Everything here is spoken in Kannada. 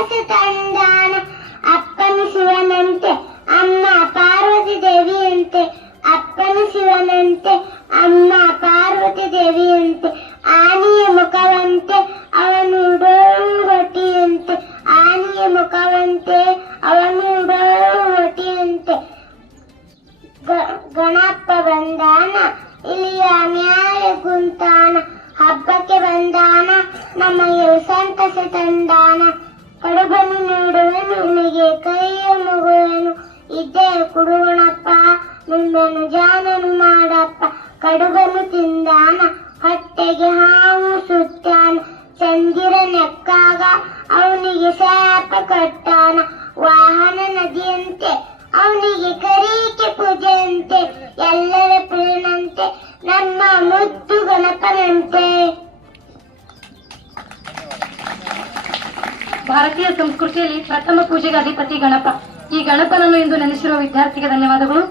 చేసి తందాన అప్పని శివనంటే అమ్మ పార్వతీదేవి అంటే అప్పని శివనంటే అమ్మ పార్వతీదేవి అంటే ఆనియ ముఖవంతే అవను రొట్టి అంటే ఆనియ ముఖవంతే అవను రొట్టి అంటే ಗಣಪ್ಪ ಬಂದಾನ ಇಲ್ಲಿಯ ಮ್ಯಾಲೆ ಕುಂತಾನ ಹಬ್ಬಕ್ಕೆ ಬಂದಾನ ನಮ್ಮ ಸಂತಸ ತಂದಾನ ಕಡುಬನ್ನು ನೋಡುವನು, ನಿನಗೆ ಕೈಯ ಮಗುವೆನು. ಇದ್ದೇ ಕುಡುಗಣಪ್ಪ ನಿನ್ನನ್ನು ಜಾನನು ಮಾಡಪ್ಪ. ಕಡುಬನ್ನು ತಿಂದಾನ, ಹೊಟ್ಟೆಗೆ ಹಾವು ಸುತ್ತಾನ. ಚಂದಿರ ನೆಕ್ಕಾಗ ಅವನಿಗೆ ಶಾಪ ಕಟ್ಟಾನ. ವಾಹನ ನದಿಯಂತೆ ಅವನಿಗೆ ಕರೀಕೆ ಪೂಜೆಯಂತೆ. ಎಲ್ಲರ ಪ್ರೇಮಂತೆ, ನಮ್ಮ ಮುದ್ದು ಗಣಪನಂತೆ. ಭಾರತೀಯ ಸಂಸ್ಕೃತಿಯಲ್ಲಿ ಪ್ರಥಮ ಪೂಜೆಗೆ ಅಧಿಪತಿ ಗಣಪ. ಈ ಗಣಪನನ್ನು ಇಂದು ನೆನೆಸಿರುವ ವಿದ್ಯಾರ್ಥಿಗೆ ಧನ್ಯವಾದಗಳು.